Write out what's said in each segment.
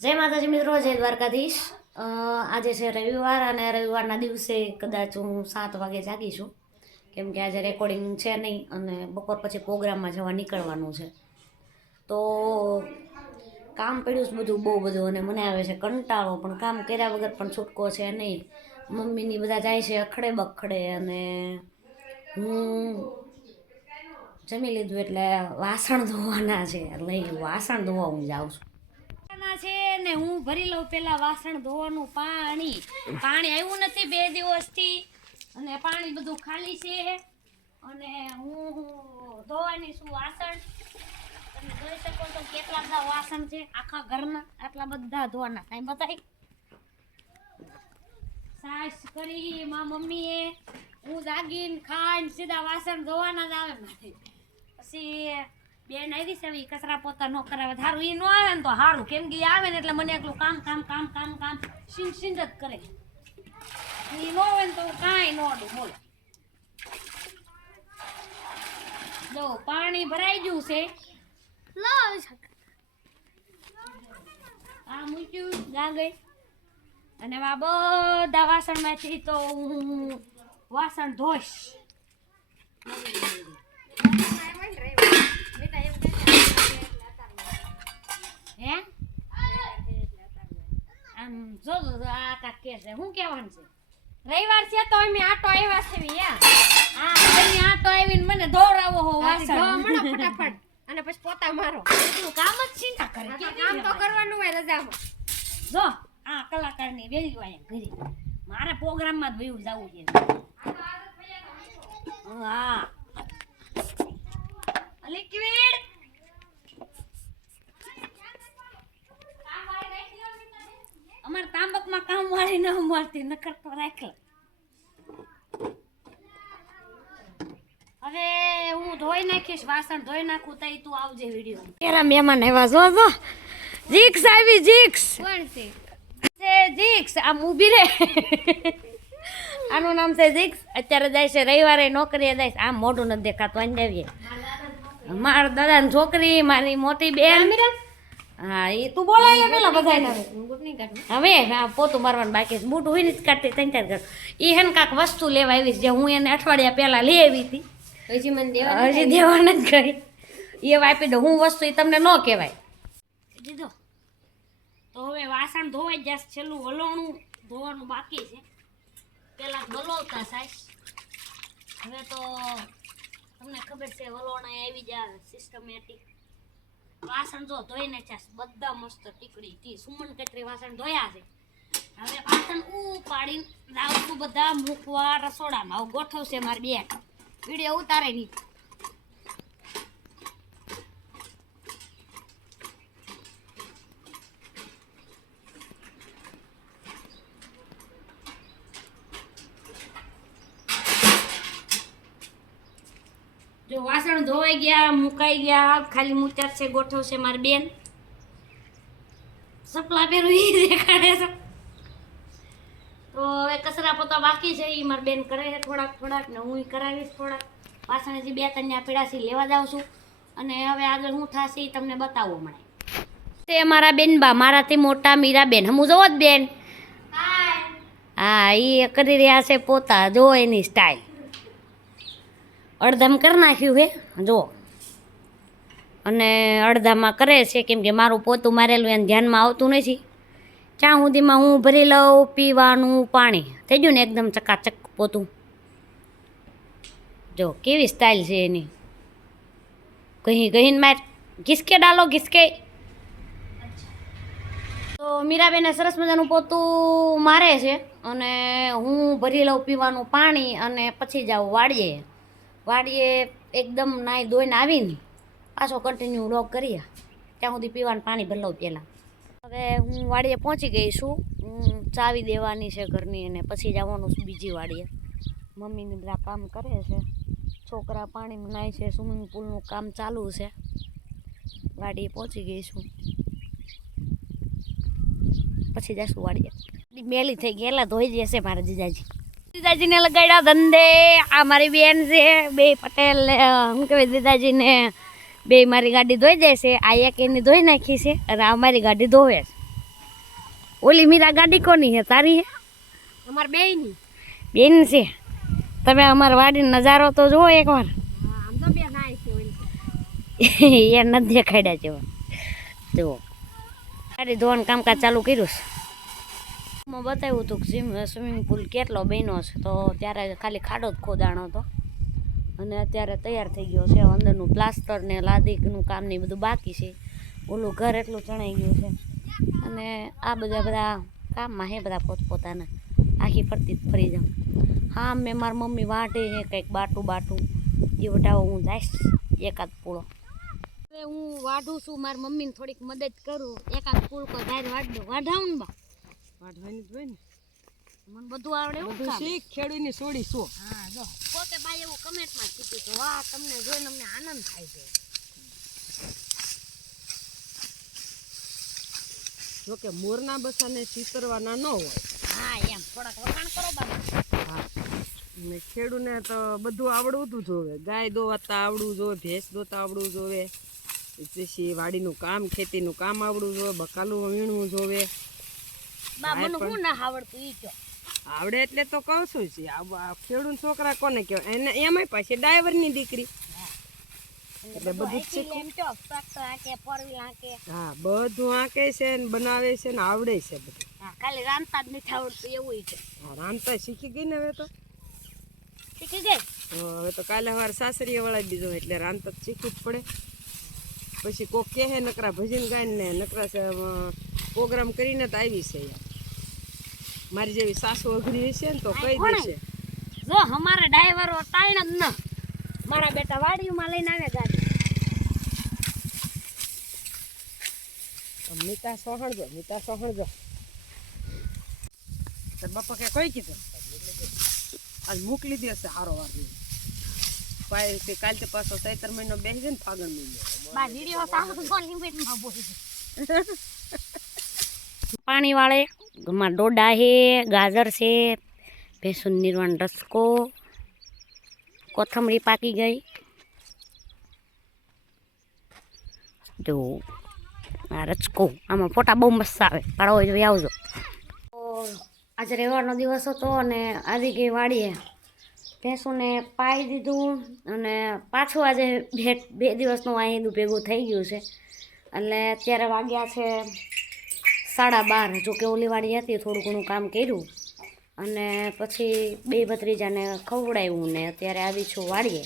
જય માતાજી મિત્રો, જય દ્વારકાધીશ। આજે છે રવિવાર અને રવિવારના દિવસે કદાચ હું 7 વાગે જાગી છું, કેમ કે આજે રેકોર્ડિંગ છે નહીં અને બપોર પછી પ્રોગ્રામમાં જવા નીકળવાનું છે। તો કામ પડ્યું બધું બહુ બધું અને મને આવે છે કંટાળો, પણ કામ કર્યા વગર પણ છૂટકો છે નહીં। મમ્મીની બધા જાય છે અખડે બખડે અને હું જમી લીધું એટલે વાસણ ધોવાના છે, એટલે વાસણ ધોવા હું જાઉં છું છે ને હું ભરી લઉં પેલા વાસણ ધોવાનું પાણી આવ્યું નથી 2 દિવસથી અને પાણી બધું ખાલી છે અને હું ધોવાની છું વાસણ। તમે જોઈ શકો છો કેટલા બધા વાસણ છે આખા ઘરના, આટલા બધા ધોવાના। કાંઈ બતાવી સાસ કરી માં મમ્મીએ, હું જાગીને ખાઈને સીધા વાસણ ધોવાના જ આવે નથી। પછી બેન આવી છે, કચરા પોતા ન કરાવે, સારું એ ન આવે ને તો સારું, કેમ કે આવે ને એટલે મને એકલું કામ કામ કામ કામ કામ સિંગ સિંગ જ કરે, એ ન આવે ને તો કાંઈ ન અડું। બોલો જો પાણી ભરાઈ ગયું છે, આ મૂક્યું ગા ગઈ અને આ બધા વાસણમાંથી તો હું વાસણ ધોઈશ। હે આમ જો આ કાક કે છે, શું કહેવાનું છે? રવિવાર છે તો અમે આટો આવ્યા છે હા તમે આટો આવીને મને દોડાવો હો વાસણ મળો ફટાફટ અને પછી પોતા મારો, એટલું કામ જ છે ના કરે, કામ તો કરવાનું હોય રજામાં। જો આ કલાકારની વેલી વાય ઘરે મારે પ્રોગ્રામમાં જ વયું જવું છે। હા લિક્વિડ અમાર તાંબકમાં કામ વાળી ન મળતી, નકર તો રાખલા। હવે હું ધોઈ નાખીશ, વાસણ ધોઈ નાખું તઈ તું આવજે વિડિયો। તેરા મહેમાન આવ્યા, જો જો જીક્સ આવી, જીક્સ કોણ છે? જીક્સ આમ ઊભી રે આનું નામ છે જીક્સ। અત્યારે જાય છે રવિવારે નોકરીએ જાય છે, આમ મોઢું નથી દેખાતું, અહીં આવીએ। મારા દાદાની છોકરી, મારી મોટી બેન, હા એ તું બોલાય પેલા બધાને હવે પોતું મારવાનું બાકી છે, બૂટ હોય ને જ કાઢતી 3-4 કર। એ હે ને કાંક વસ્તુ લેવા આવીશ, જે હું એને અઠવાડિયા પહેલા લઈ આવી હતી, હજી મને દેવા નથી ગઈ, એ આપી દો હું વસ્તુ, એ તમને ન કહેવાય દીધો। તો હવે વાસણ ધોવાઈ જશે, છેલ્લું વલોણું ધોવાનું બાકી છે, પેલા વલોવતા સાઈસ, હવે તો તમને ખબર છે વલોણા આવી જાય સિસ્ટમેટિક। વાસણ જો ધોઈને છે બધા મસ્ત ટીકડી ટી સુમન કટરી વાસણ ધોયા છે, હવે વાસણ ઉપાડીને લાવતું બધા મૂકવા રસોડામાં। હવે ગોઠવશે મારી બેન, વિડીયો ઉતારે નહીં। જો વાસણ ધોવાઈ ગયા, મુકાઈ ગયા, ખાલી મૂત્યાર છે, ગોઠવશે મારી બેન। સપલા પહેરું એ દેખાડે છે, તો હવે કચરા પોતા બાકી છે, એ મારી બેન કરે છે થોડાક ને હું કરાવીશ થોડાક। વાસણ હજી 2-3 પીડાસી લેવા જાઉં છું અને હવે આગળ હું થશે એ તમને બતાવવું મળે। તે મારા બેનબા, મારાથી મોટા મીરાબેન, હમું જોવો જ બેન, હા એ કરી રહ્યા છે પોતા, જો એની સ્ટાઇલ અડધામાં કરી નાખ્યું હે જો, અને અડધામાં કરે છે કેમ કે મારું પોતું મારેલું એને ધ્યાનમાં આવતું નથી। ત્યાં સુધીમાં હું ભરી લઉં પીવાનું પાણી, થઈ ગયું ને એકદમ ચકાચક પોતું। જો કેવી સ્ટાઇલ છે એની, કહીને માર ઘિસકે ડાલો ઘિસકે। તો મીરાબેને સરસ મજાનું પોતું મારે છે અને હું ભરી લઉં પીવાનું પાણી અને પછી જાઉં વાડીએ એકદમ નાહી ધોઈને આવીને પાછો કન્ટિન્યુ વ્લોગ કરીએ, ત્યાં સુધી પીવાનું પાણી ભરી લઉં પહેલાં। હવે હું વાડીએ પહોંચી ગઈ છું, ચાવી દેવાની છે ઘરની અને પછી જવાનું છું બીજી વાડીએ। મમ્મીને બધા કામ કરે છે, છોકરા પાણીમાં નાહી છે, સ્વિમિંગ પુલનું કામ ચાલુ છે। વાડીએ પહોંચી ગઈ છું, પછી જઈશું વાડીએ। મેલી થઈ ગઈ એટલે ધોઈ જશે મારા જીજાજીને લગાડ્યા ધંધે। આ મારી બેન છે, બે પટેલ શું કહેવાય જીજાજીને બે મારી ગાડી ધોઈ જાય છે, આ એક એની ધોઈ નાખી છે અને આ મારી ગાડી ધોવે છે। ઓલી મીરા ગાડી કોની હે? તારી હે? અમાર બેયની. બેન છે. તમે અમારા વાડીનો નજારો તો જુઓ એકવાર. આમ તો બે નાય છે ઓલી. એ નથી દેખાડ્યા જેવા. જુઓ ગાડી ધોવાનું કામકાજ ચાલુ કર્યું છે. મેં બતાવ્યું હતું કે સ્વિમિંગ પુલ કેટલો બન્યો છે, તો ત્યારે ખાલી ખાડો જ ખોદાણો હતો અને અત્યારે તૈયાર થઈ ગયો છે. અંદરનું પ્લાસ્ટર ને લાદીનું કામ ને બધું બાકી છે. ઓલું ઘર એટલું ચણાઈ ગયું છે અને આ બધા કામમાં હે બધા પોતપોતાના. આખી ફરતી જ ફરી જાઉં. હા મેં મારી મમ્મી વાટે હે કંઈક બાટું એ વટાવો હું જઈશ એકાદ પૂળો. હવે હું વાઢું છું, મારી મમ્મીને થોડીક મદદ કરું. એકાદ પૂળકો ધાર વાઢ દો. વાઢાવું ને બા? વાઢવાની જ હોય ને. મને બધું આવડે એવું બધું શીખ ખેડૂની સોડી સો. હા જો પોતે બાઈ એવું કમેન્ટમાં કીધું તો વાહ તમને જોઈને અમને આનંદ થાય છે. જોકે મોરના બસાને ચીતરવાના ન હોય. હા એમ થોડાક વખાણ કરો બાબા. હા ને ખેડૂને તો બધું આવડવું જોવે. ગાય દોવાતા આવડવું જોવે, ભેંસ દોતા આવડવું જોવે, પછી વાડીનું કામ ખેતીનું કામ આવડવું જોવે, બકાલું વીણવું જોવે. બા મને હું ના આવડતું ઈ કયો. આવડે એટલે તો કહું છું છે. આ ખેડૂત છોકરા કોને કહેવાય? એને એમાંય પાછી ડ્રાઈવરની દીકરી એટલે બધું જ શીખવું. એમ તો ટ્રેક્ટર આકે ફોર વ્હીલ આકે. હા બધું આંકે છે ને બનાવે છે ને આવડે છે બધું. હા ખાલી રાંધતા જ નથી આવડતું એવું છે. હા રાંધતા શીખી ગઈ ને હવે તો. શીખી ગઈ? હવે તો કાલે સવારે સાસરીએ વળાવી દીધો એટલે રાંધતા જ શીખવું જ પડે. પછી કોક કહે નકરા ભજન ગાઈને નકરા પ્રોગ્રામ કરીને તો આવી છે. મારી જેવી સાસુ અઘરી હશે ને તો કહી દેશે. જો અમારા ડ્રાઈવરો ટાઈણ જ ન. મારા બેટા વાડીમાં લઈને આવે ગાડી. મીઠા સોહણજો તાર બાપા કે કઈ કીધું આજ મોકલી દેશે સારો વાર પાય કાલ પાછો 7 મહિનો બેસી જાય ને ફાગણ મહિનો. બા વિડિયો સાવ તો લિમિટમાં બોલી. પાણી વાળે ઘરમાં ડોડા છે, ગાજર છે, ભેંસું નિર્વાણ રસકો, કોથમરી પાકી ગઈ. જો આ રચકો આમાં ફોટા બહુ મસ્ત આવે. પાડો હોય તો આવજો. તો આજે રવિવારનો દિવસ હતો અને આવી ગઈ વાડીએ. ભેંસુને પાઈ દીધું અને પાછું આજે 2 દિવસનું વાહિંદું ભેગું થઈ ગયું છે. એટલે અત્યારે વાગ્યા છે 12:30. જોકે ઓલી વાડી હતી થોડું ઘણું કામ કર્યું અને પછી 2 ભત્રીજાને ખવડાવ્યું ને અત્યારે આવી છું વાડીએ.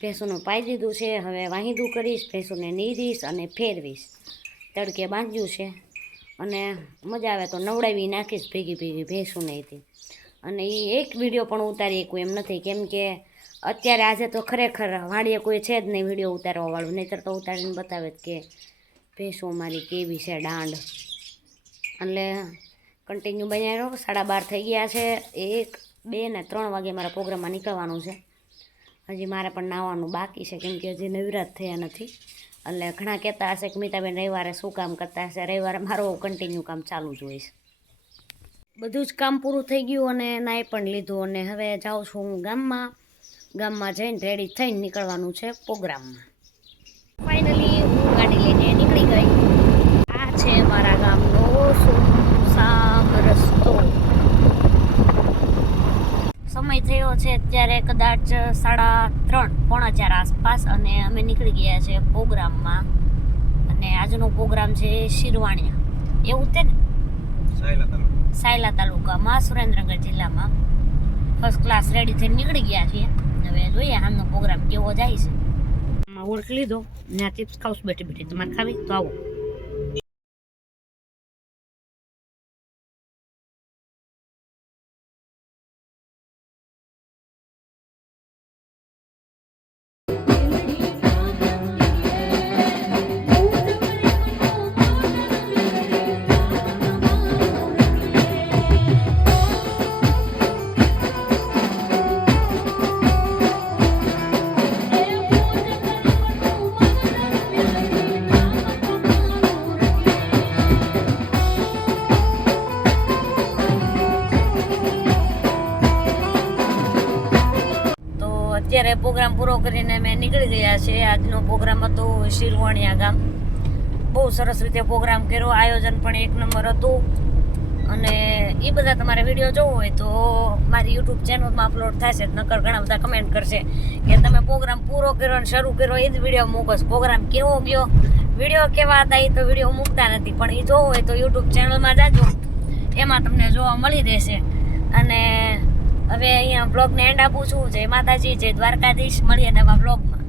ભેંસુનું પાઈ દીધું છે. હવે વાહિંદું કરીશ, ભેંસુને નીરીશ અને ફેરવીશ. તડકે બાંધ્યું છે અને મજા આવે તો નવડાવી નાખીશ ભેગી ભેંસુને હતી. અને એ એક વિડીયો પણ ઉતારી શકું એમ નથી, કેમ કે અત્યારે આજે તો ખરેખર વાડીએ કોઈ છે જ નહીં વિડીયો ઉતારવાવાળું. નહીંતર તો ઉતારીને બતાવે કે ભેંસો મારી કેવી છે દાંડ. એટલે કન્ટિન્યુ બન્યા રહો. 12:30 થઈ ગયા છે. 1, 2 ને 3 વાગે મારા પ્રોગ્રામમાં નીકળવાનું છે. હજી મારે પણ નાહવાનું બાકી છે, કેમ કે હજી નવરાત થયા નથી. એટલે ઘણા કહેતા હશે કે મીતાબેન રવિવારે શું કામ કરતા હશે. રવિવારે મારું કન્ટિન્યુ કામ ચાલુ જ હોય છે. બધું જ કામ પૂરું થઈ ગયું અને નાહી પણ લીધું અને હવે જાઉં છું હું ગામમાં જઈને રેડી થઈને નીકળવાનું છે પ્રોગ્રામમાં. ફાઇનલી હું ગાડી લઈને નીકળી ગઈ. આ છે મારા ગામનો સુમસામ રસ્તો. સમય થયો છે અત્યારે કદાચ 3:30 પોણા 4 આસપાસ અને અમે નીકળી ગયા છે પ્રોગ્રામમાં. અને આજનો પ્રોગ્રામ છે શિરવાણિયા. એવું તે ને સાયલા તાલુકામાં સુરેન્દ્રનગર જિલ્લામાં. ફર્સ્ટ ક્લાસ રેડી થઈને નીકળી ગયા છીએ. હવે જોઈએ આમનો પ્રોગ્રામ કેવો જાય છે. ઓળખી લીધો ને આ ચિપ્સ ખાઉં બેઠી તમારે ખાવી તો આવો. અત્યારે પ્રોગ્રામ પૂરો કરીને અમે નીકળી ગયા છે. આજનો પ્રોગ્રામ હતો શિરવાણિયા ગામ. બહુ સરસ રીતે પ્રોગ્રામ કર્યો. આયોજન પણ 1 નંબર હતું અને એ બધા તમારે વિડીયો જોવો હોય તો મારી યુટ્યુબ ચેનલમાં અપલોડ થશે. નકર ઘણા બધા કમેન્ટ કરશે કે તમે પ્રોગ્રામ પૂરો કર્યો અને શરૂ કર્યો એ જ વિડીયો મૂકો. પ્રોગ્રામ કેવો ગયો, વિડીયો કેવા હતા એ તો વિડીયો મૂકતા નથી, પણ એ જોવો હોય તો યુટ્યુબ ચેનલમાં જાજો, એમાં તમને જોવા મળી રહેશે. અને હવે અહીંયા બ્લોગને એન્ડ આપું છું. જય માતાજી, જય દ્વારકાધીશ. મળીએ નવા બ્લોગમાં.